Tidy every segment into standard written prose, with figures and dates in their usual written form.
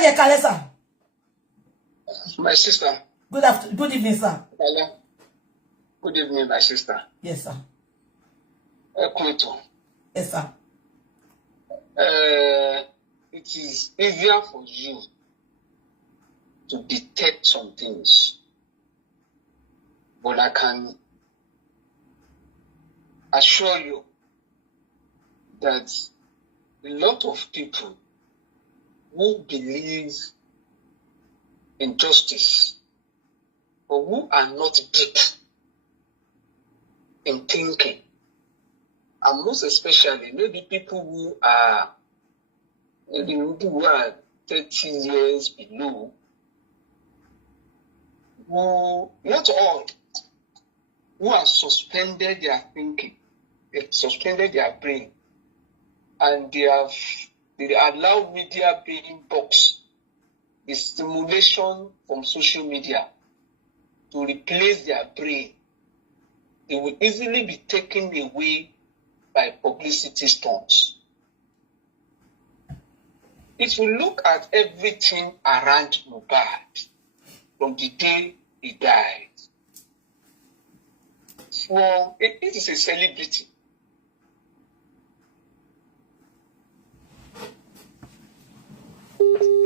Daddy Kalesa. My sister. Good evening, sir. Hello. Good evening, my sister. Yes, sir. Yes, sir. It is easier for you to detect some things, but I can assure you that a lot of people who believe in justice, or who are not deep in thinking, and most especially maybe people who are 30 years below, who, not all, who have suspended their thinking, they've suspended their brain, and they allow media being box, the stimulation from social media to replace their brain. They will easily be taken away by publicity stunts. If you look at everything around Mohbad from the day he died, it is a celebrity.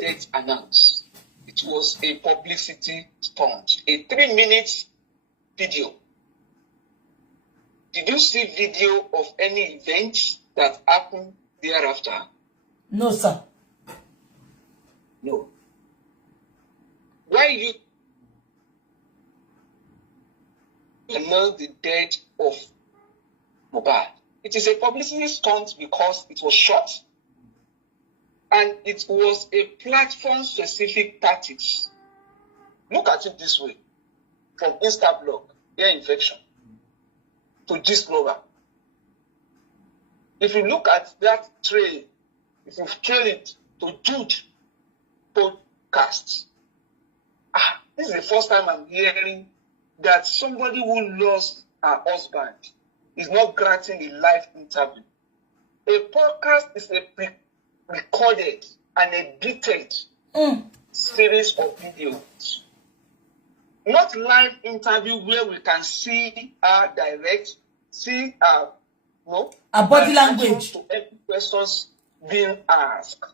Death announced. It was a publicity stunt, a 3-minute video. Did you see video of any event that happened thereafter? No, sir. No. Why you announce the death of Mohbad? It is a publicity stunt because it was shot, and it was a platform-specific tactics. Look at it this way: from Instablog, ear infection, to Discover. If you look at that trail, if you trail it to Jude podcast, this is the first time I'm hearing that somebody who lost her husband is not granting a live interview. A podcast is a pre-recorded and edited series of videos. Not live interview where we can see her direct, see her, a body language to every questions being asked.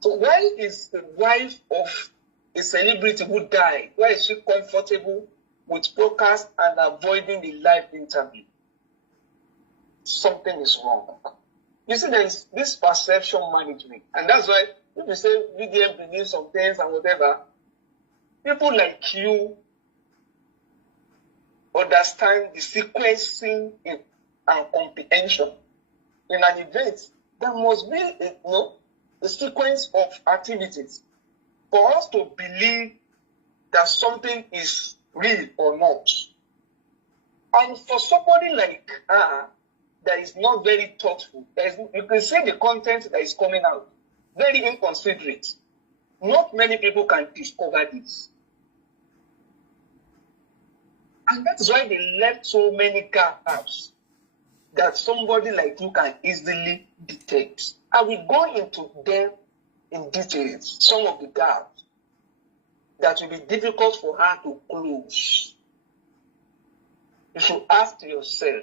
So why is the wife of a celebrity who died, why is she comfortable with broadcast and avoiding the live interview? Something is wrong. You see, there is this perception management, and that's why if you say VDM believes some things and whatever, people like you understand the sequencing and comprehension. In an event, there must be a sequence of activities for us to believe that something is real or not. And for somebody like her that is not very thoughtful, you can see the content that is coming out, very inconsiderate. Not many people can discover this. And that's why they left so many gaps that somebody like you can easily detect. I will go into them in details, some of the gaps that will be difficult for her to close. You should ask yourself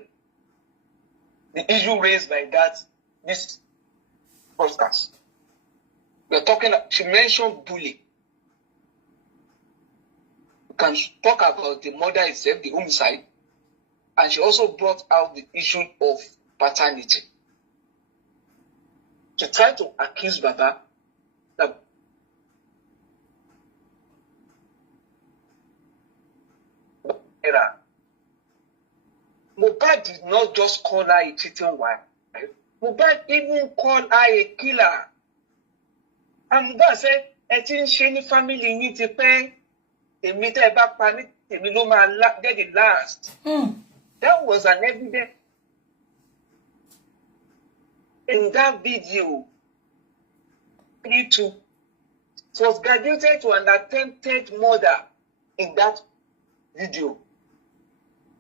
the issue raised by this podcast. We're talking, she mentioned bullying. We can talk about the murder itself, the homicide, and she also brought out the issue of paternity. She tried to accuse Baba that Mohbad did not just call her a cheating wife. Mohbad even called her a killer. And Mohbad said, "Ẹ ṣe ní family yín ti pẹ́, èmi tẹ́ bá pa mí, èmi ló máa get the last." That was an evidence in that video. It was graduated to an attempted murder in that video.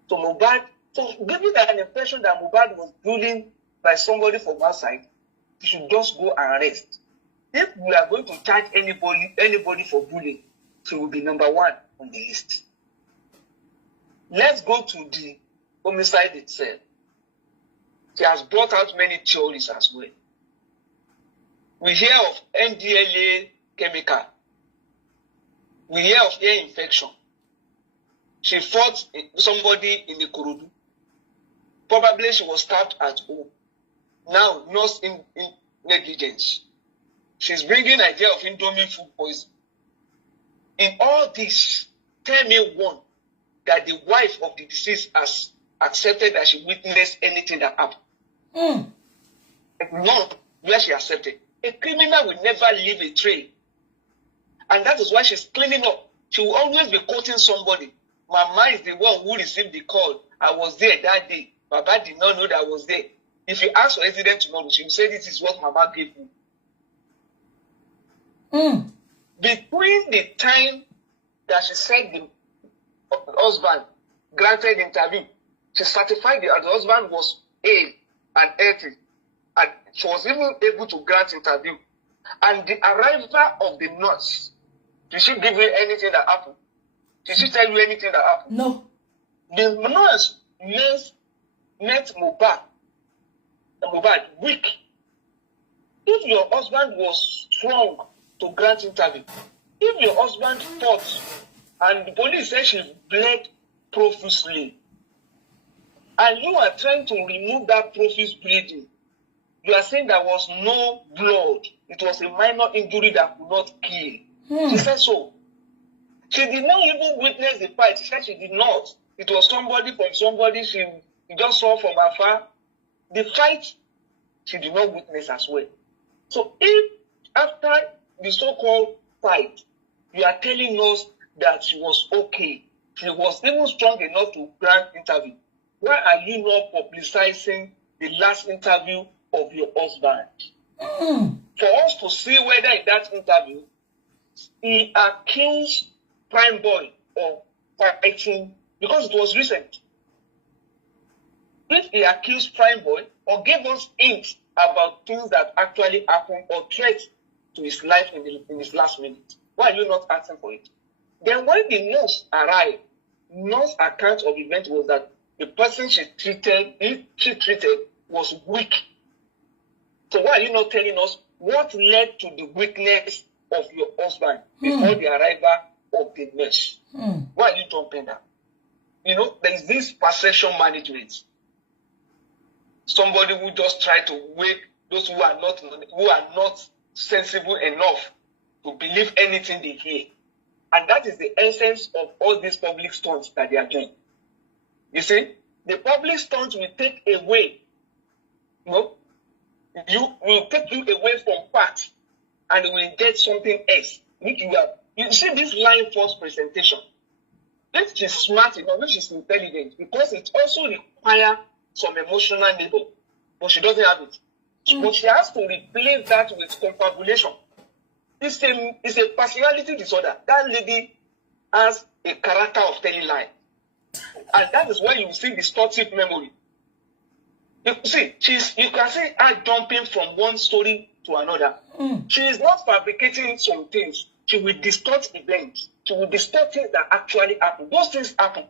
So Mohbad, giving an impression that Mohbad was bullied by somebody from outside, he should just go and arrest. if we are going to charge anybody for bullying, she will be number one on the list. Let's go to the homicide itself. She has brought out many theories as well. We hear of NDLA chemical. We hear of ear infection. She fought somebody in the Ikorodu. Probably she was stabbed at home. Now, nurse in negligence. She's bringing idea of Indomie food poison. In all this, tell me one, that the wife of the deceased has accepted that she witnessed anything that happened. None where she accepted. A criminal will never leave a trail. And that is why she's cleaning up. She will always be quoting somebody. Mama is the one who received the call. I was there that day. Baba did not know that I was there. If you ask for incident tomorrow, she will say this is what Mama gave me. Between the time that she said the husband granted interview, she certified that the husband was hale and healthy, and she was even able to grant interview. And the arrival of the nurse, did she give you anything that happened? Did she tell you anything that happened? No. The nurse met Mohbad weak. If your husband was strong to grant interview, if your husband fought and the police said she bled profusely, and you are trying to remove that profuse bleeding, you are saying there was no blood. It was a minor injury that could not kill. She said so. She did not even witness the fight. She said she did not. It was somebody from somebody she just saw from afar. The fight, she did not witness as well. So if after the so-called fight, you are telling us that she was okay, she was even strong enough to grant interview, why are you not publicizing the last interview of your husband? For us to see whether in that interview, he accused Prime Boy of fighting, because it was recent. If he accused Prime Boy or gave us hints about things that actually happened or threats to his life in his last minute, why are you not asking for it? Then when the nurse arrived, nurse account of event was that the person she treated was weak. So why are you not telling us what led to the weakness of your husband before the arrival of the nurse? Why are you jumping that? You know, there is this perception management. Somebody who just try to wake those who are not sensible enough to believe anything they hear. And that is the essence of all these public stunts that they are doing. You see, the public stunts will take away, will take you away from facts and will get something else. You see this line force presentation. If she's smart enough, if she's intelligent, because it also requires some emotional labor, but she doesn't have it. But she has to replace that with confabulation. It's a personality disorder. That lady has a character of telling lies. And that is why you see distortive memory. You see, you can see her jumping from one story to another. She is not fabricating some things. She will distort events. She will distort things that actually happen. Those things happen.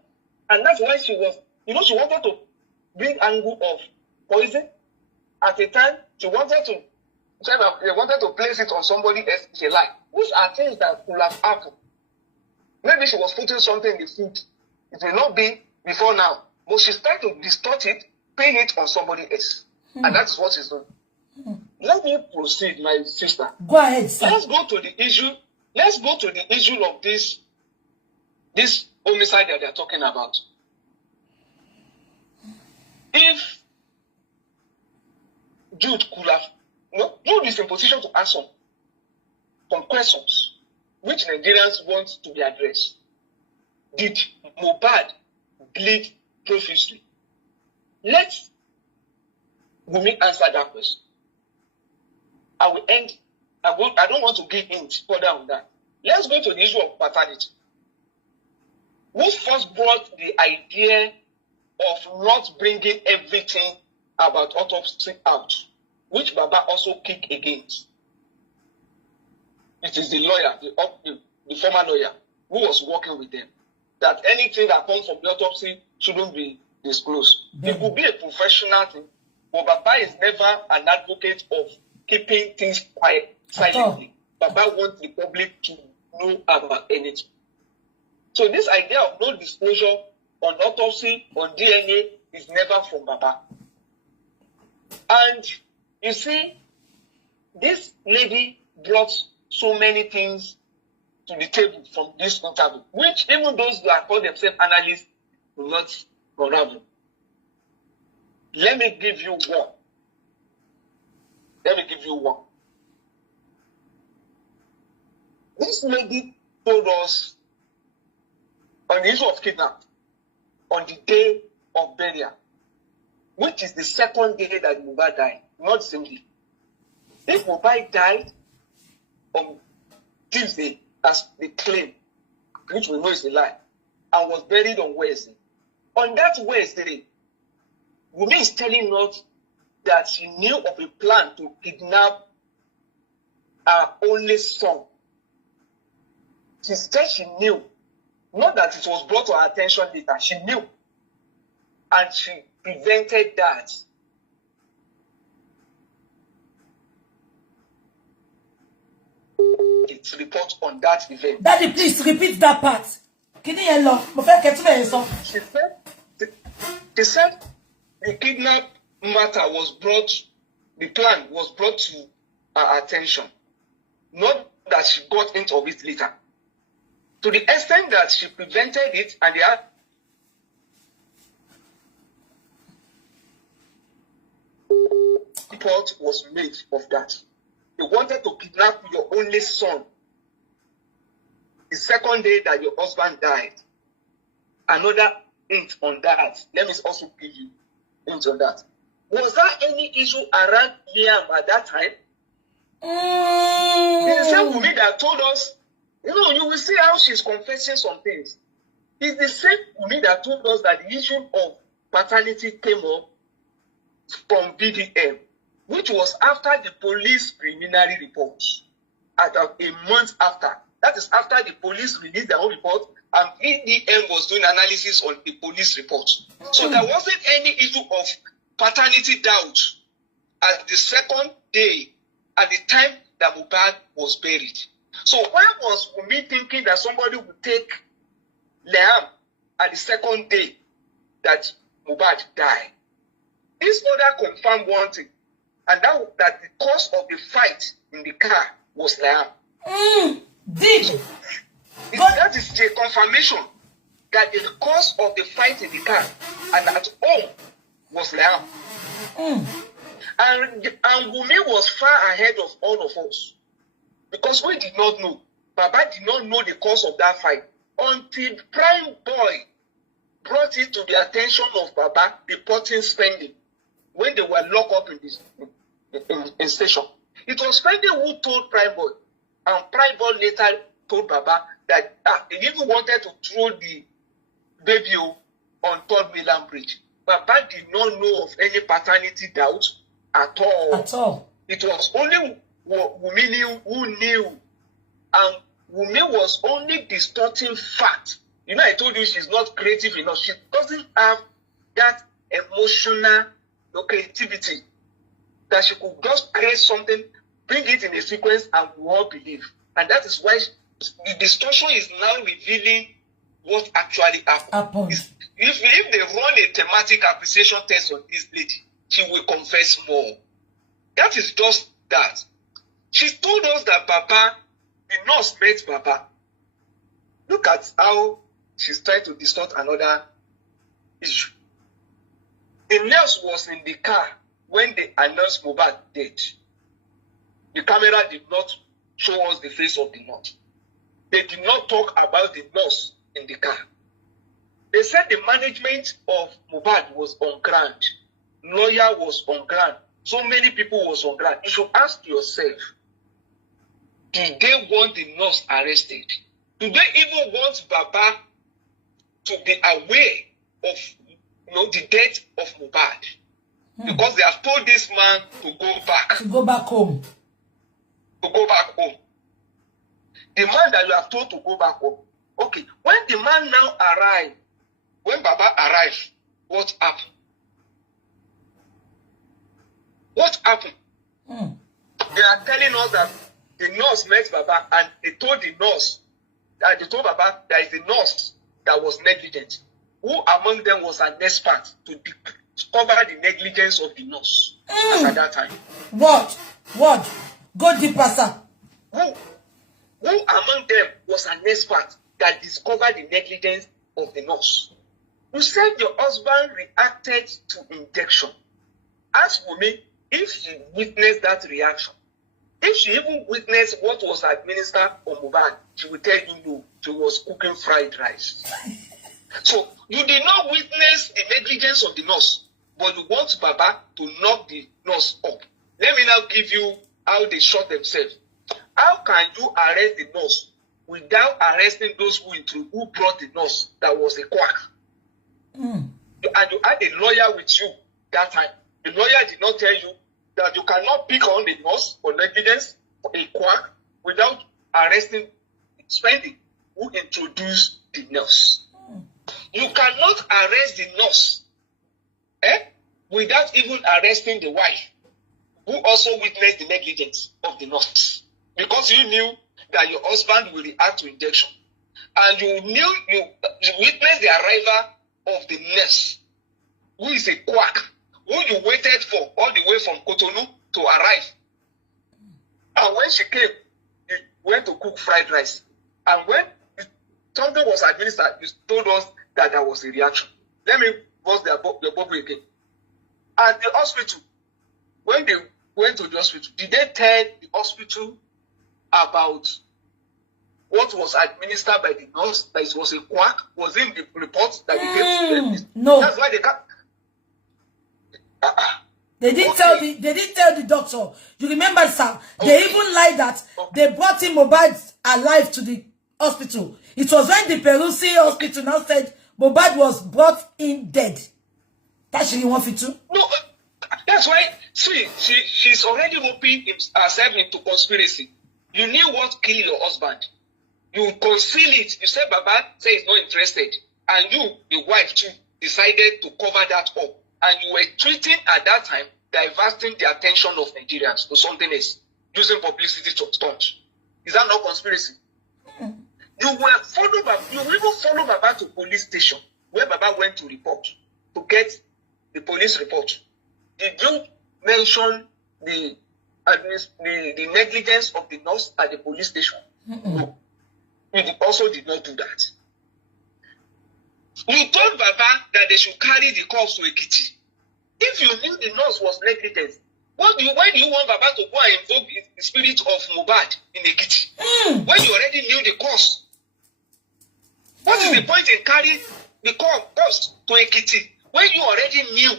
And that's why she wanted to bring angle of poison. At a time, she wanted to place it on somebody else she liked. Which are things that could have happened. Maybe she was putting something in the food. It will not be before now. But she's trying to distort it, pin it on somebody else. And that's what she's doing. Let me proceed, my sister. Go ahead, sir. Let's go to the issue of this homicide that they're talking about. If Jude could have, Jude is in position to answer some questions which Nigerians want to be addressed. Did Mohbad bleed profusely? Let Wunmi answer that question. I will end. I don't want to give hints further on that. Let's go to the issue of paternity. Who first brought the idea of not bringing everything about autopsy out, which Baba also kicked against? it is the lawyer, the former lawyer, who was working with them, that anything that comes from the autopsy shouldn't be disclosed. It could be a professional thing, but Baba is never an advocate of keeping things quiet, silently. Baba wants the public to know about anything. So this idea of no disclosure on autopsy, on DNA, is never from Baba. And you see, this lady brought so many things to the table from this interview, which even those who are called themselves analysts will not unravel. Let me give you one. This lady told us on the issue of kidnapping on the day of burial, which is the second day that Mohbad died, not simply. If Mohbad died on Tuesday, as they claim, which we know is a lie, and was buried on Wednesday, on that Wednesday, Wunmi is telling us that she knew of a plan to kidnap her only son. She said she knew, not that it was brought to her attention later, she knew. And she prevented that. Its report on that event. Daddy, please repeat that part. Can you hear? She said the kidnap matter was brought, the plan was brought to her attention. Not that she got into it later. To the extent that she prevented it, and the report was made of that. They wanted to kidnap your only son the second day that your husband died. Another hint on that. Let me also give you hint on that. Was there any issue around Liam at that time? It's the same Wunmi that told us, you will see how she's confessing some things. It's the same Wunmi that told us that the issue of paternity came up from BDM, which was after the police preliminary report, a month after. That is after the police released their own report, and BDM was doing analysis on the police report. So there wasn't any issue of paternity doubt at the second day, at the time that Mohbad was buried. So why was Wunmi thinking that somebody would take Liam at the second day that Mohbad died? This order confirmed one thing, and that the cause of the fight in the car was Liam. That is a confirmation that the cause of the fight in the car and at home was Liam. And Wunmi was far ahead of all of us, because we did not know. Baba did not know the cause of that fight until Prime Boy brought it to the attention of Baba reporting spending when they were locked up in this in station. It was spending who told Prime Boy, and Prime Boy later told Baba that they even wanted to throw the baby on Third Mainland Bridge. Baba did not know of any paternity doubt at all. It was only Wunmi who knew, and Wunmi was only distorting fact. I told you she's not creative enough. She doesn't have that emotional creativity that she could just create something, bring it in a sequence, and we all believe. And that is why the distortion is now revealing what actually happened. If they run a thematic appreciation test on this lady, she will confess more. That is just that. She told us that Baba, the nurse met Baba. Look at how she's trying to distort another issue. The nurse was in the car when they announced Mohbad dead. The camera did not show us the face of the nurse. They did not talk about the nurse in the car. They said the management of Mohbad was on ground. Lawyer was on ground. So many people was on ground. You should ask yourself, did they want the nurse arrested? Do they even want Baba to be aware of the death of Mohbad? Because they have told this man to go back. To go back home. To go back home. The man that you have told to go back home. Okay, when the man now arrived, when Baba arrived, what happened? What happened? They are telling us that the nurse met Baba and they told the nurse that they told Baba there is a nurse that was negligent. Who among them was an expert to discover the negligence of the nurse as at that time? What? Go deeper, sir. Who among them was an expert that discovered the negligence of the nurse? You said your husband reacted to injection. Ask for me if she witnessed that reaction. If she even witnessed what was administered on Mohbad, she will tell you no, she was cooking fried rice. So you did not witness the negligence of the nurse, but you want Baba to knock the nurse up. Let me now give you how they shot themselves. How can you arrest the nurse without arresting those who brought the nurse that was a quack? And you had a lawyer with you that time. The lawyer did not tell you that you cannot pick on the nurse for negligence, for a quack, without arresting Spendy, who introduced the nurse. You cannot arrest the nurse without even arresting the wife, who also witnessed the negligence of the nurse. Because you knew that your husband will react to injection. And you witnessed the arrival of the nurse, who is a quack, who you waited for all the way from Cotonou to arrive. And when she came, you went to cook fried rice. And when something was administered, you told us that there was a reaction. Let me bust the bubble again. At the hospital, when they went to the hospital, did they tell the hospital about what was administered by the nurse, that it was a quack? Was in the report that they gave to them? No. That's why they can't. They didn't tell the doctor. You remember, sir? They even lied that they brought him Mohbad alive to the hospital. It was when the Perusi hospital now said Mohbad was brought in dead. That's what you want it to? No, that's why. See, she's already roping herself into conspiracy. You knew what killed your husband. You conceal it. You said Baba said he's not interested. And you, the wife too, decided to cover that up. And you were treating at that time, diverting the attention of Nigerians to something else, using publicity to stunt. Is that not conspiracy? You even follow Baba to police station, where Baba went to report, to get the police report. Did you mention the negligence of the nurse at the police station? No. You also did not do that. You told Baba that they should carry the corpse to Ekiti. If you knew the nurse was negligent, why do you want Baba to go and invoke the spirit of Mohbad in Ekiti? When you already knew the cause. What is the point in carrying the corpse to Ekiti when you already knew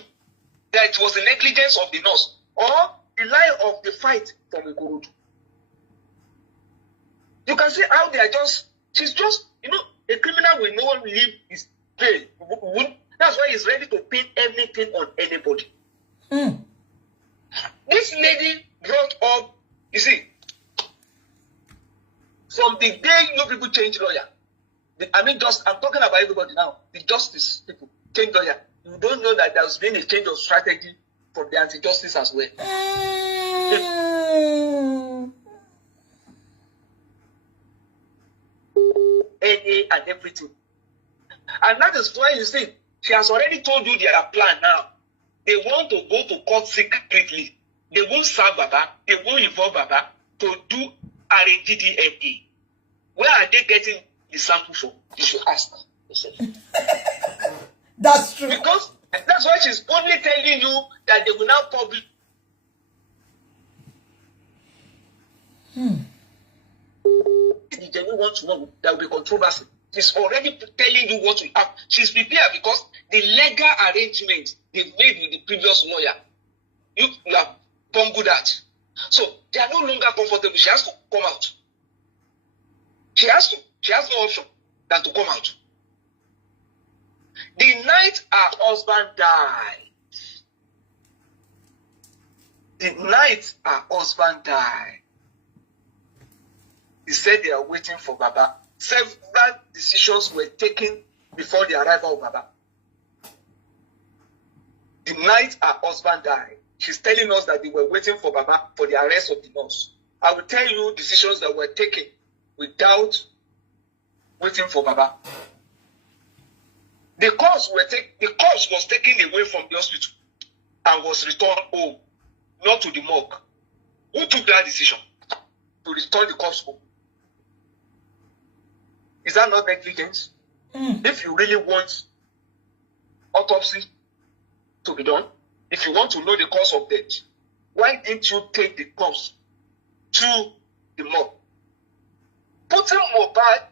that it was the negligence of the nurse or the lie of the fight from Ikorodu? You can see how they are she's just, a criminal will not leave his bail. That's why he's ready to pin everything on anybody. This lady brought up, you see, from the day you people change lawyer, I'm talking about everybody now, the justice people change lawyer. You don't know that there's been a change of strategy from the anti-justice as well. NA and everything. And that is why you see, she has already told you their plan now. They want to go to court secretly. They won't serve Baba. They won't involve Baba to do RADDMA. Where are they getting the sample from? You should ask yourself. That's true. Because that's why she's only telling you that they will now publish. The genuine want to know there will be controversy. She's already telling you what will happen. She's prepared because the legal arrangements they've made with the previous lawyer, you have bungled that. So they are no longer comfortable. She has to come out. She has no option than to come out. The night her husband died, He said they are waiting for Baba. Several decisions were taken before the arrival of Baba. The night her husband died, she's telling us that they were waiting for Baba for the arrest of the nurse. I will tell you decisions that were taken without waiting for Baba. The corpse was taken away from the hospital and was returned home, not to the morgue. Who took that decision to return the corpse home? Is that not negligence? If you really want autopsy to be done, if you want to know the cause of death, why didn't you take the corpse to the morgue? Putting Mohbad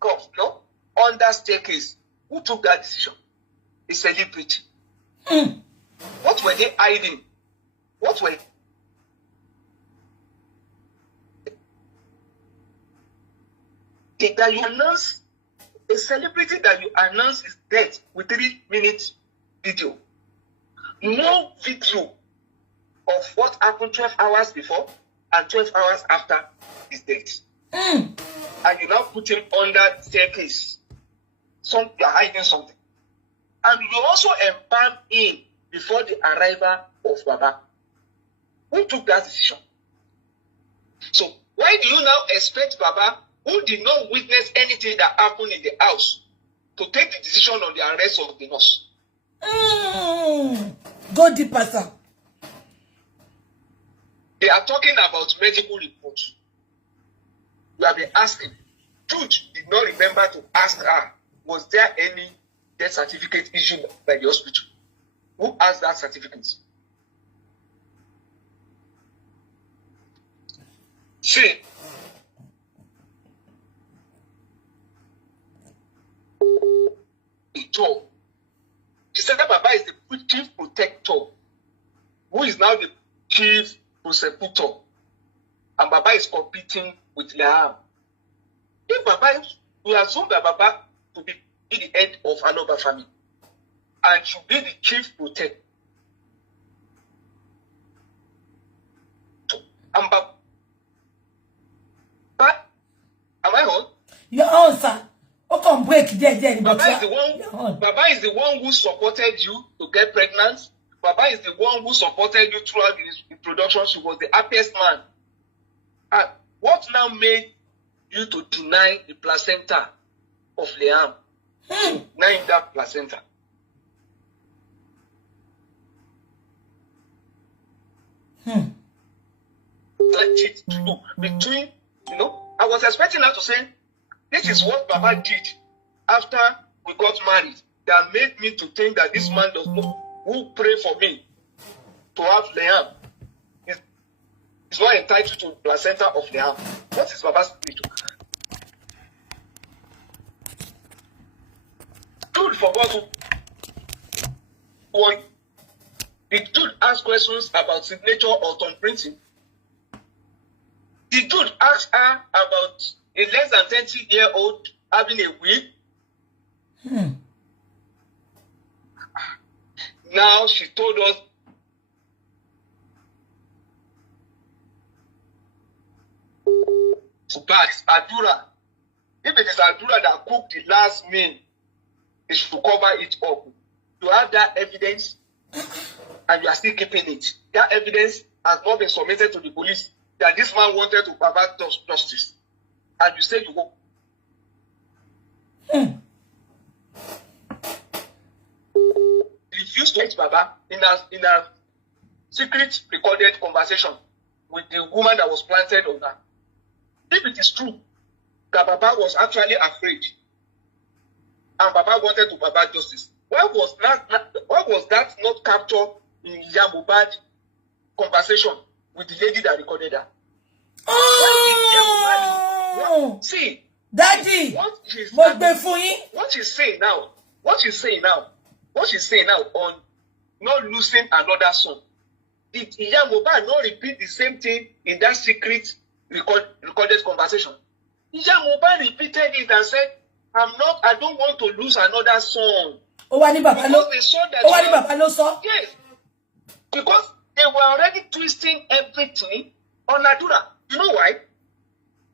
corpse under staircase. Who took that decision? A celebrity. What were they hiding? What were that you announce a celebrity that you announce is dead with 3 minutes video? No video of what happened 12 hours before and 12 hours after his death. And you now put him under staircase. You are hiding something. And you also embalm him before the arrival of Baba. Who took that decision? So why do you now expect Baba, who did not witness anything that happened in the house, to take the decision on the arrest of the nurse? Go deeper, sir. They are talking about medical reports. You have been asking. Truth did not remember to ask her, was there any death certificate issued by the hospital? Who asked that certificate? See, she said that Baba is the chief protector, who is now the chief prosecutor, and Baba is competing with Liam. If Baba, we assume that Baba to be the head of Aloba family and should be the chief protector. And Baba, am I on? You're on, sir. Come break there. Baba is the one who supported you to get pregnant. Baba is the one who supported you throughout the production. She was the happiest man. And what now made you to deny the placenta of Liam? Deny that placenta. Between, I was expecting her to say, this is what Baba did after we got married that made me to think that this man does not, who pray for me to have Liam, is not entitled to the placenta of Liam. What is Baba's spirit? Dude forgot to. The dude asked questions about signature or thumbprinting. The dude asked her about a less than 20-year-old having a will. Now she told us but Adura, if it is Adura that cooked the last meal, it should cover it up. You have that evidence and you are still keeping it. That evidence has not been submitted to the police that this man wanted to provide justice. And you say you go. He refused to let Baba in a secret recorded conversation with the woman that was planted on her. If it is true that Baba was actually afraid and Baba wanted to provide justice, why was that not captured in Mohbad conversation with the lady that recorded her? See, Daddy, what she's saying now on not losing another son. Did Mohbad not repeat the same thing in that secret recorded conversation? Mohbad repeated it and said, I don't want to lose another son. Yes. Because they were already twisting everything on Adura. You know why?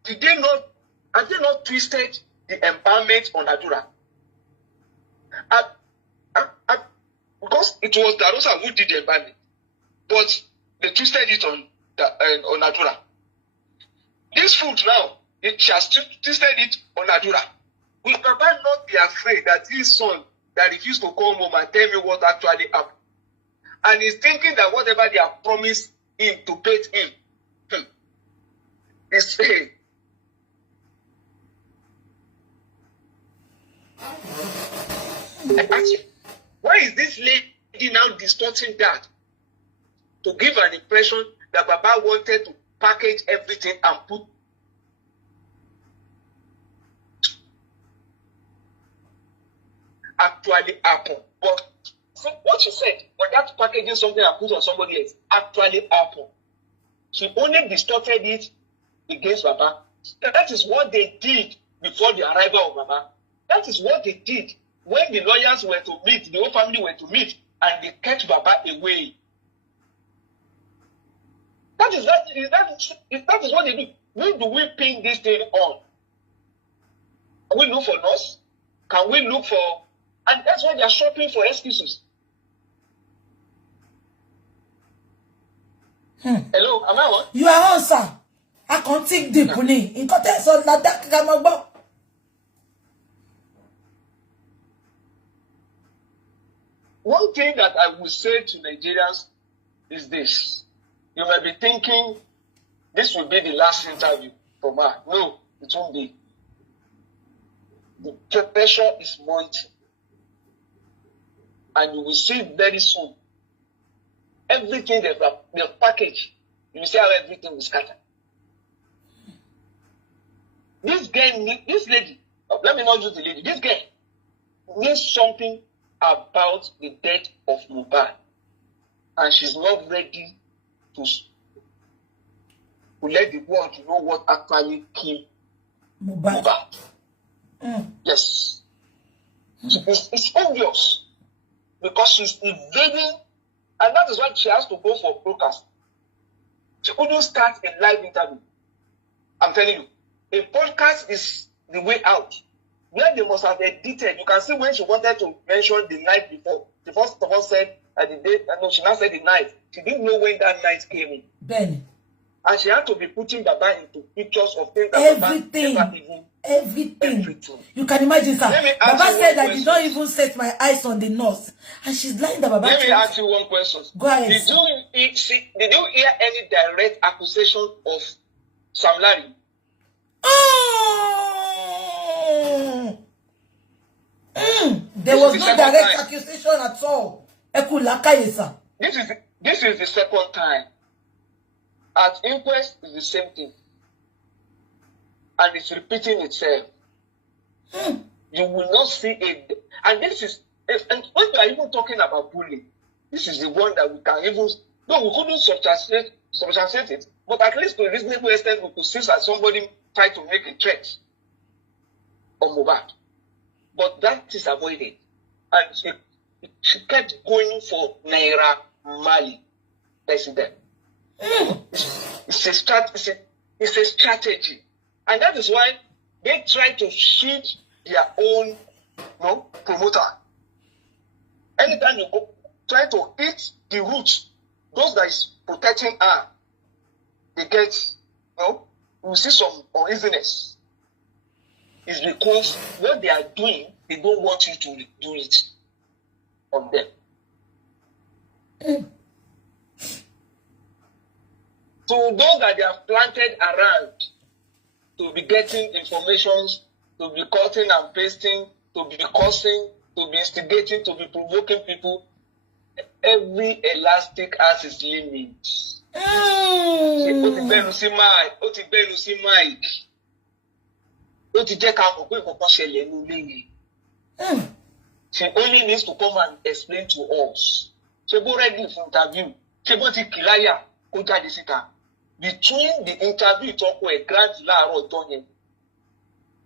Did they not? Have they not twisted the embalmment on Adura? Because it was Darosa who did the embalmment, but they twisted it on Adura. This food now, she has twisted it on Adura. Will Baba not be afraid that his son that refused to come home and tell me what actually happened? And he's thinking that whatever they have promised him to pay him is paid. I ask you, why is this lady now distorting that to give an impression that Baba wanted to package everything and put actually happen? But see, what she said, when that packaging something and put on somebody else actually happened, she only distorted it against Baba. That is what they did before the arrival of Baba. That is what they did when the lawyers were to meet, the whole family were to meet, and they kept Baba away. That is what they do. Who do we pin this thing on? Can we look for nurse? Can we look for... And that's why they are shopping for excuses. Hello, am I on? You are on, sir. I can't take the pony. In context of that, one thing that I would say to Nigerians is this. You might be thinking this will be the last interview for her. No, it won't be. The pressure is mounting. And you will see very soon everything they package. You will see how everything will scatter. This lady, let me not use the lady, this girl needs something about the death of Mohbad. And she's not ready to let the world know what actually killed Mohbad. Yes. It's obvious. Because she's evading, and that is why she has to go for broadcast. She couldn't start a live interview. I'm telling you, a podcast is the way out. Where they must have edited. You can see when she wanted to mention the night before. She first of all said at the day, she now said the night. She didn't know when that night came in. Ben. And she had to be putting Baba into pictures of things that everything. You can imagine, sir. Baba said I did not even set my eyes on the nurse. And she's lying that Baba. Let me ask you one question. Go ahead. Did you hear any direct accusation of Sam Larry? There was no direct accusation at all. This is the second time. At inquest is the same thing. And it's repeating itself. You will not see it. And this is, and when you are even talking about bullying, this is the one that we can even, no, we couldn't substantiate it, but at least to a reasonable extent, we could see that somebody tried to make a threat on Mohbad. But that is avoided. And she kept going for Naira Marley president. It's a strategy. And that is why they try to shield their own promoter. Anytime you go, try to hit the roots, those that is protecting her, they get, you see some uneasiness. It's because what they are doing, they don't want you to do it on them. So those that they have planted around to be getting informations, to be cutting and pasting, to be cursing, to be instigating, to be provoking people, every elastic has its limits. She only needs to come and explain to us. She go ready for interview. She go to Kilaya, Kuja Disita. Between the interview talk with Grant Laro Tony.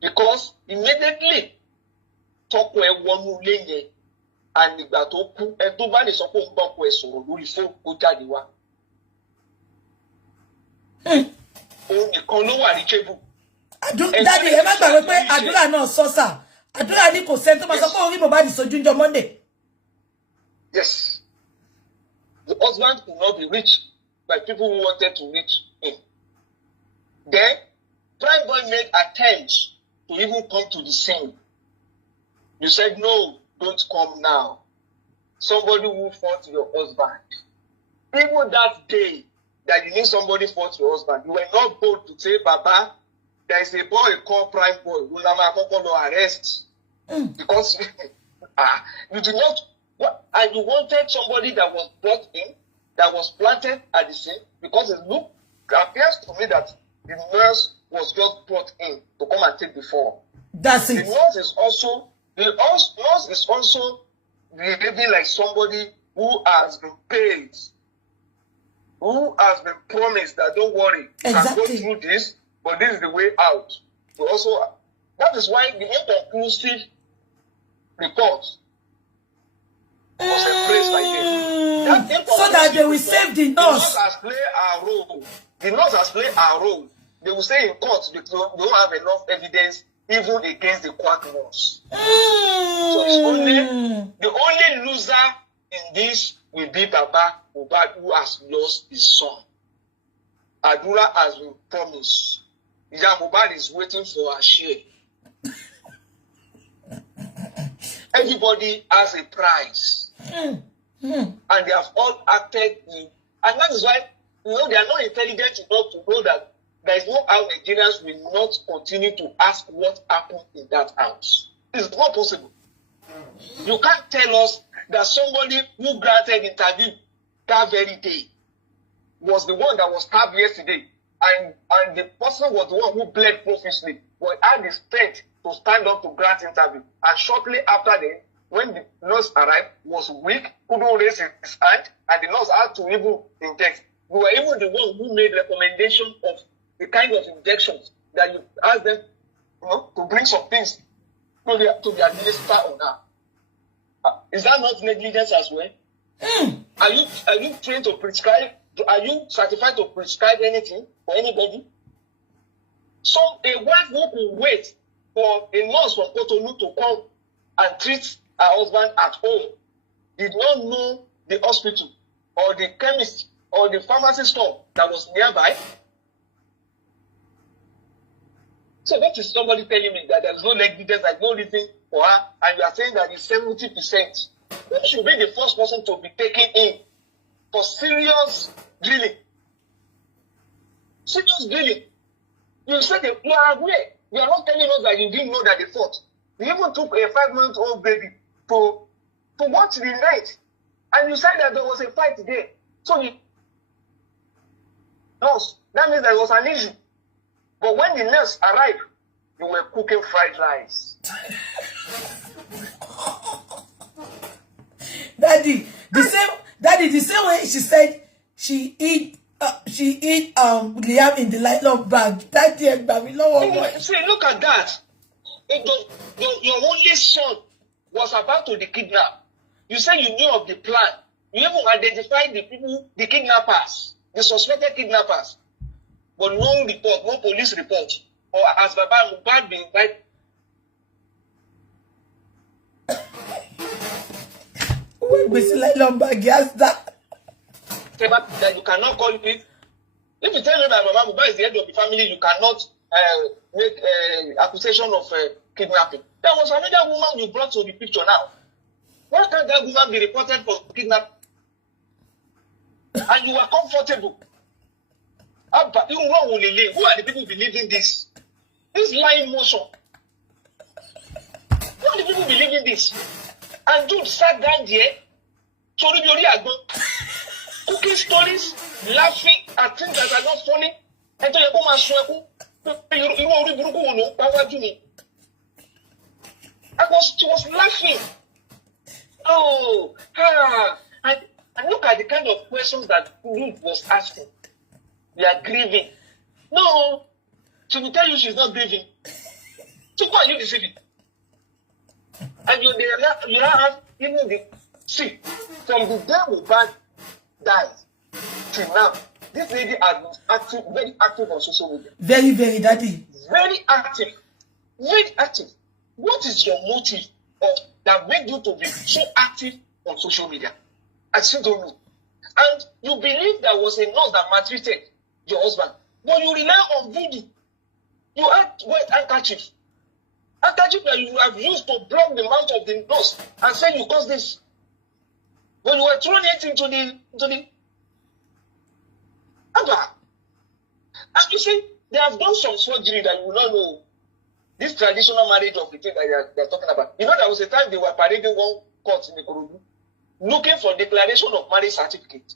Because immediately talk with one lane and the Batoku and to ban is supposed to talk with so we so Kuja Diwa. Only Kolowa Richebu. Daddy, ẹ má gbàgbé pé àdúrà náà sọ sà. Àdúrà ní kò sẹ́ni tó máa sọ pé orí Mohbad sójú ńjọ́ Monday. Yes. The husband could not be reached by people who wanted to reach him. Then, Prime Boy made attempts to even come to the scene. You said, no, don't come now. Somebody who fought your husband. Even that day that you need somebody fought your husband, you were not bold to say, Baba, there is a boy called Prime Boy who will arrest. Because you did not, and you wanted somebody that was brought in, that was planted at the scene, because it appears to me that the nurse was just brought in to come and take the fall. That's it. The nurse is also behaving like somebody who has been paid, who has been promised that don't worry, you can go through this, but this is the way out. So also, that is why the inconclusive report was embraced by them. So that they will save the nurse. The nurse has played a role. The nurse has played a role. They will say in court they don't have enough evidence even against the quack nurse. So it's the only loser in this will be Baba Mohbad, who has lost his son. Adura has been promised. Mohbad is waiting for her share. Everybody has a prize. And they have all acted in, and that is why, they are not intelligent enough to know that there is no how Nigerians will not continue to ask what happened in that house. It's not possible. You can't tell us that somebody who granted interview that very day was the one that was stabbed yesterday, and the person was the one who bled profusely, but had the strength to stand up to grant interview. And shortly after that, when the nurse arrived, was weak, couldn't raise his hand, and the nurse had to even inject. We were even the one who made recommendation of the kind of injections that you ask them, to bring some things to the administer on her. Is that not negligence as well? Are you trained to prescribe? Are you certified to prescribe anything for anybody? So a wife who could wait for a nurse from Cotonou to come and treat her husband at home did not know the hospital or the chemist or the pharmacy store that was nearby. So that is somebody telling me that there is no negligence, there is no reason for her, and you are saying that it's 70%. Who should be the first person to be taken in for serious drilling? Serious drilling. You said that you are aware. You are not telling us that you didn't know that they fought. You even took a 5-month-old baby to watch the night, and you said that there was a fight there. So that means there was an issue. But when the nurse arrived, you were cooking fried rice. Daddy, the same way she said she eat Liam in the nylon bag. Daddy, see, look at that. Your only son was about to be kidnapped. You said you knew of the plan. You even identified the people, the kidnappers, the suspected kidnappers. But no report, no police report. Or as Baba Mohbad being invited. When we see like lumber gas that you cannot call it. If you tell me that Baba Mohbad is the head of the family, you cannot make accusation of kidnapping. There was another woman you brought to the picture now. Why can't that woman be reported for kidnapping? And you were comfortable. Who are the people believing this? This lying motion. Who are the people believing this? And Jude sat down there, cooking stories, laughing at things that are not funny. And she was laughing. And look at the kind of questions that Jude was asking. They are grieving. No, she will tell you she's not grieving. So why are you deceiving? And you have even see, from the day Mohbad died till now, this lady has been very active on social media. Very, very, Daddy. very active. Very active. What is your motive of that made you to be so active on social media? I still don't know. And you believe there was a nurse that maltreated your husband, but you rely on voodoo. You had wet handkerchief. Handkerchief that you have used to block the mouth of the nurse and say you caused this. When you were throwing it into the Abba. And you see, they have done some surgery that you will not know. This traditional marriage of the thing that they are talking about. You know, there was a time they were parading one court in the Ikorodu, looking for declaration of marriage certificate.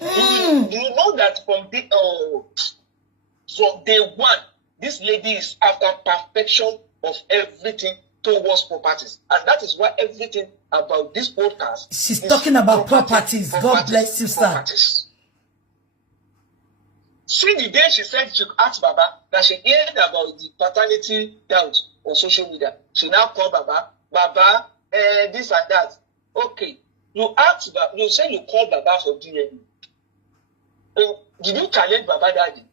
Do you know that from day one, this lady is after perfection of everything towards properties. And that is why everything about this podcast she's talking about properties. God bless you, sir. See, the day she said she asked Baba that she heard about the paternity doubt on social media. She now called Baba, this and that. Okay, you asked Baba, you said you called Baba for DNA. Did you challenge Baba daddy?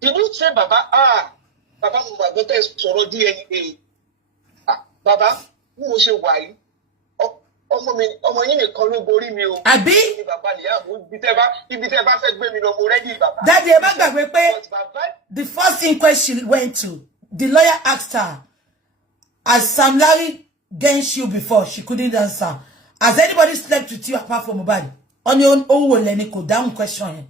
Did you say Baba, Baba, my daughter is for DNA? Baba, who was your wife? Àbí? Daddy, the first inquest she went to, the lawyer asked her, has Sam Larry danced you before? She couldn't answer. Has anybody slept with you apart from Mohbad? On your own, Leniko, down question.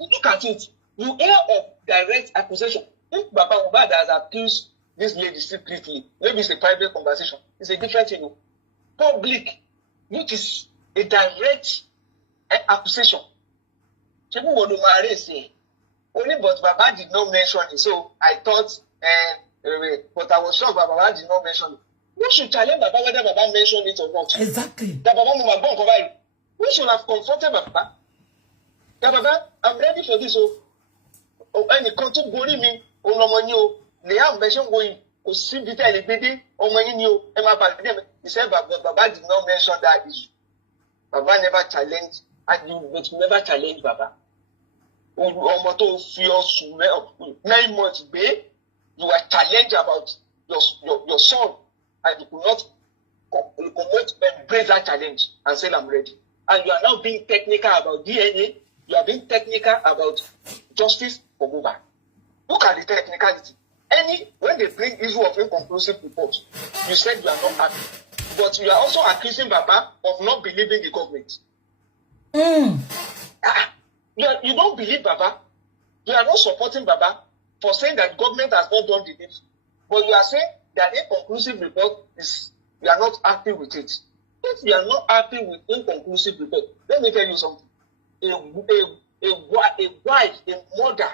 Look at it. You hear of direct accusation. If Baba Mohbad has accused this lady secretly, maybe it's a private conversation, it's a different thing. Public, which is a direct accusation. People want to marry, say, only but Baba did not mention it. So I thought, but I was shocked that Baba did not mention it. We should challenge Baba whether Baba mentioned it or not. Exactly. That Baba, we should have confronted Baba. That Baba, I'm ready for this. And the country going me, they have mentioned going. He said Baba did not mention that issue. Baba never challenged, and you never challenge Baba. 9 months, babe, you were challenged about your son, and you could not embrace that challenge and say, I'm ready. And you are now being technical about DNA, you are being technical about justice for Mohbad. Look at the technicality. When they bring issue of inconclusive report, you said you are not happy. But you are also accusing Baba of not believing the government. You don't believe Baba. You are not supporting Baba for saying that government has not done the deed. But you are saying that inconclusive report is, you are not happy with it. If you are not happy with inconclusive report, let me tell you something. A wife, a mother,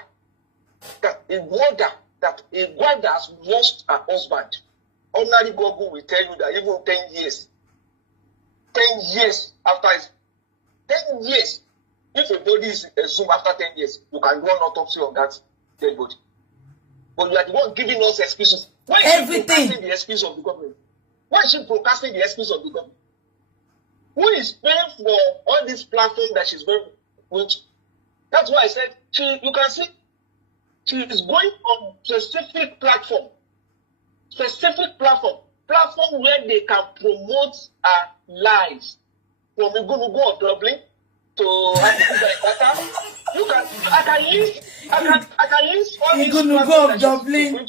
that a wife that has lost her husband, ordinary Google will tell you that even 10 years after 10 years, if a body is exhumed after 10 years, you can do an autopsy on that dead body. But you are the one giving us excuses. Why is she procrastinating the excuse of the government? Why is she procrastinating the excuse of the government? Who is paying for all this platform that she's going with? That's why I said, you can see, she is going on specific platform where they can promote her lives. From Igunugo of Dublin to you can, I can list all these Igunugo of Dublin.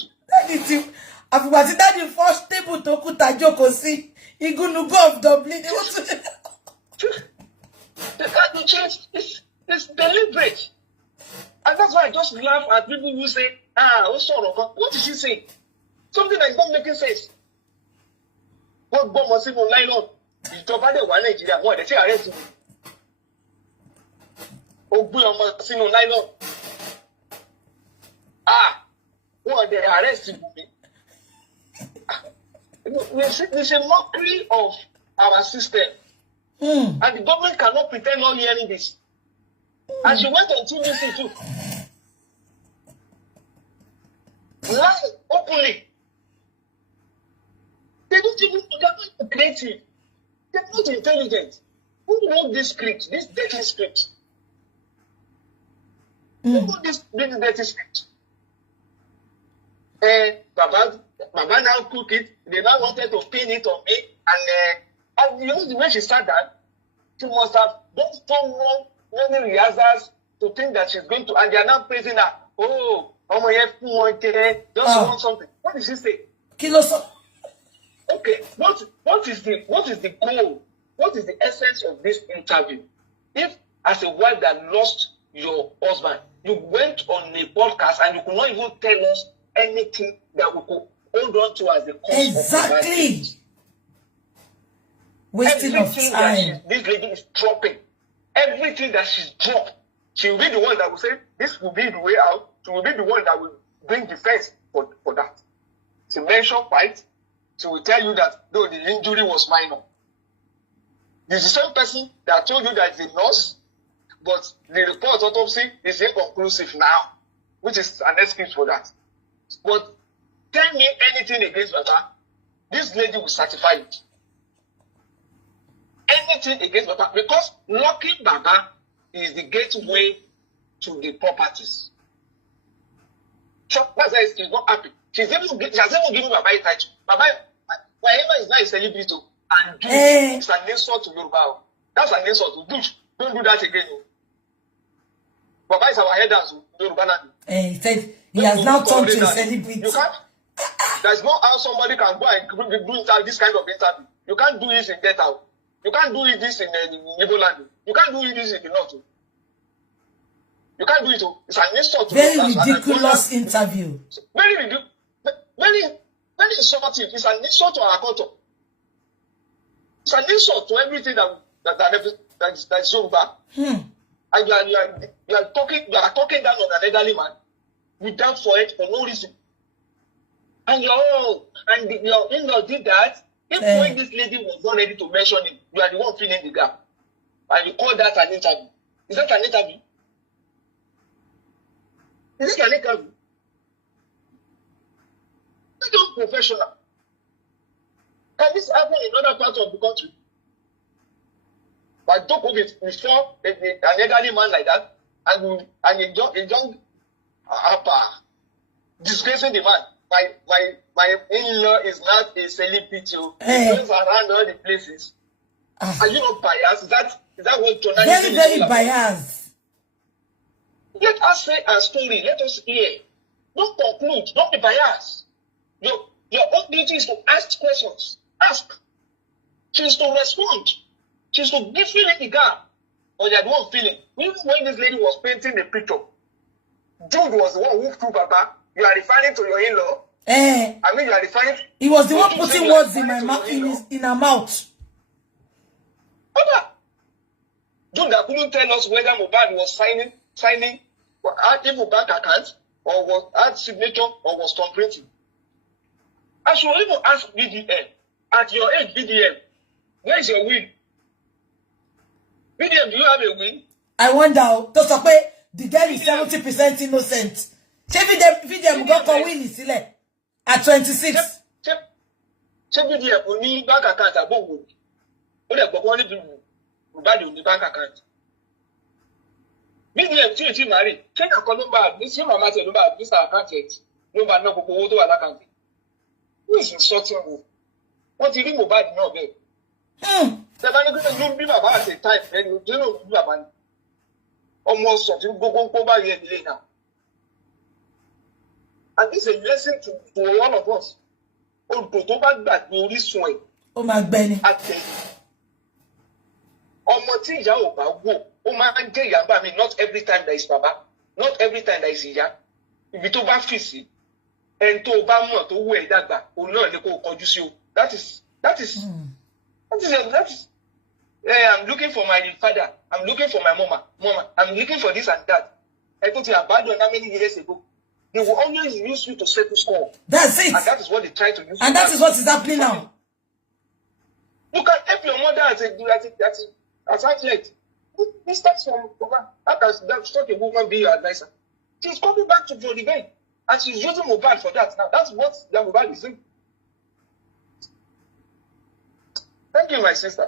I've got that the first table to kuta joko see Igunugo of Dublin. It's deliberate. And that's why I just laugh at people who say, what did she say? Something that is not making sense. What bomb was in line on? Ìjọba dẹ̀ wà Nàìjíríà, wọ́n dẹ̀ ti arrest me. Ó gbé ọmọ sínú nylon. Wọ́n dẹ̀ arrest me. It's a mockery of our system. And the government cannot pretend not hearing this. And she went on TVC too. Lie openly. They're not creative. They're not intelligent. Who wrote this script, this dirty script? Who do this dirty script? Baba now cook it. They now wanted to pin it on me. And you know the way she sat down, she must have done so many rehearsals to think that she's going to, and they are now praising her. Oh, just want something. What did she say? Okay, what is the goal? What is the essence of this interview? If as a wife that lost your husband, you went on a podcast and you could not even tell us anything that we could hold on to as the cause exactly. of wasting of time. This lady is dropping. Everything that she's dropped, she will be the one that will say, this will be the way out. She will be the one that will bring defense for that. She mentioned fight. She will tell you that, no, the injury was minor. It's the same person that told you that it's a nurse, but the report autopsy is inconclusive now, which is an excuse for that. But tell me anything against Baba, this lady will certify it. Anything against Baba, because locking Baba is the gateway to the properties. That's why she's not happy. She has even given Baba a title. Baba, wherever is not a celebrity, and do it's an insult to Yoruba. That's an insult to do. Don't do that again. Baba is our head as Yoruba. He said he has now turned to a celebrity. You can't. There's no how somebody can go and do this kind of interview. You can't do this in Get Out. You can't do this in Igbo land. You can't do this in the North. You can't do it. It's an insult to very ridiculous interview. Very ridiculous. Very insulting. It's an insult to our culture. It's an insult to everything that is Yoruba. And you are talking down on an elderly man without for it for no reason. And your in-law did that. If when this lady was not ready to mention it, you are the one filling the gap. And you call that an interview. Is that an interview? Is it an interview? It's not professional. Can this happen in other parts of the country? But don't go before an elderly man like that and a young disgracing the man. My in-law is not a celebrity. He goes around all the places. Are you not biased? Is that what journalism very, is very all about? biased. Let us say our story. Let us hear. Don't conclude. Don't be biased. Your own duty is to ask questions. Ask. She's to respond. She's to give you the gap. Or you one feeling. Even when this lady was painting the picture, Jude was the one who threw Baba. You are referring to your in-law? I mean, you are referring... He was the one putting words in my mouth, in her mouth. Baba! Jude that couldn't tell us whether Mohbad was signing had evil bank account, or had signature, or was thumbprinting. I should even ask BDM, at your age, BDM, where is your win? BDM, do you have a win? I wonder, the girl is 70% innocent. BDM got a win at 26. BDM only bank account above. Only bank account. BDM tí marry. Check a columba. This your mama said about this account yet. No man no go to account. Who is insulting you? What do you mean Mohbad no there? The man go be Baba at a time. Then you know Baba. Almost something go back here now. And this is a lesson to all of us. Oh, to back that we only swing. Oh my Benny. I mean, not every time there is Baba, not every time there is Iya. If you talk about Fisi, and to Obama to where that is. I'm looking for my father. I'm looking for my mama. I'm looking for this and that. I thought you abandoned how many years ago. They will always use you to settle score. That's it. And that is what they try to use. And that is what is happening now. You can help your mother as athlete. This starts from how can such a woman be your advisor? She's coming back for the game. And she's using Mohbad for that. Now that's what the Mohbad is doing. Thank you, my sister.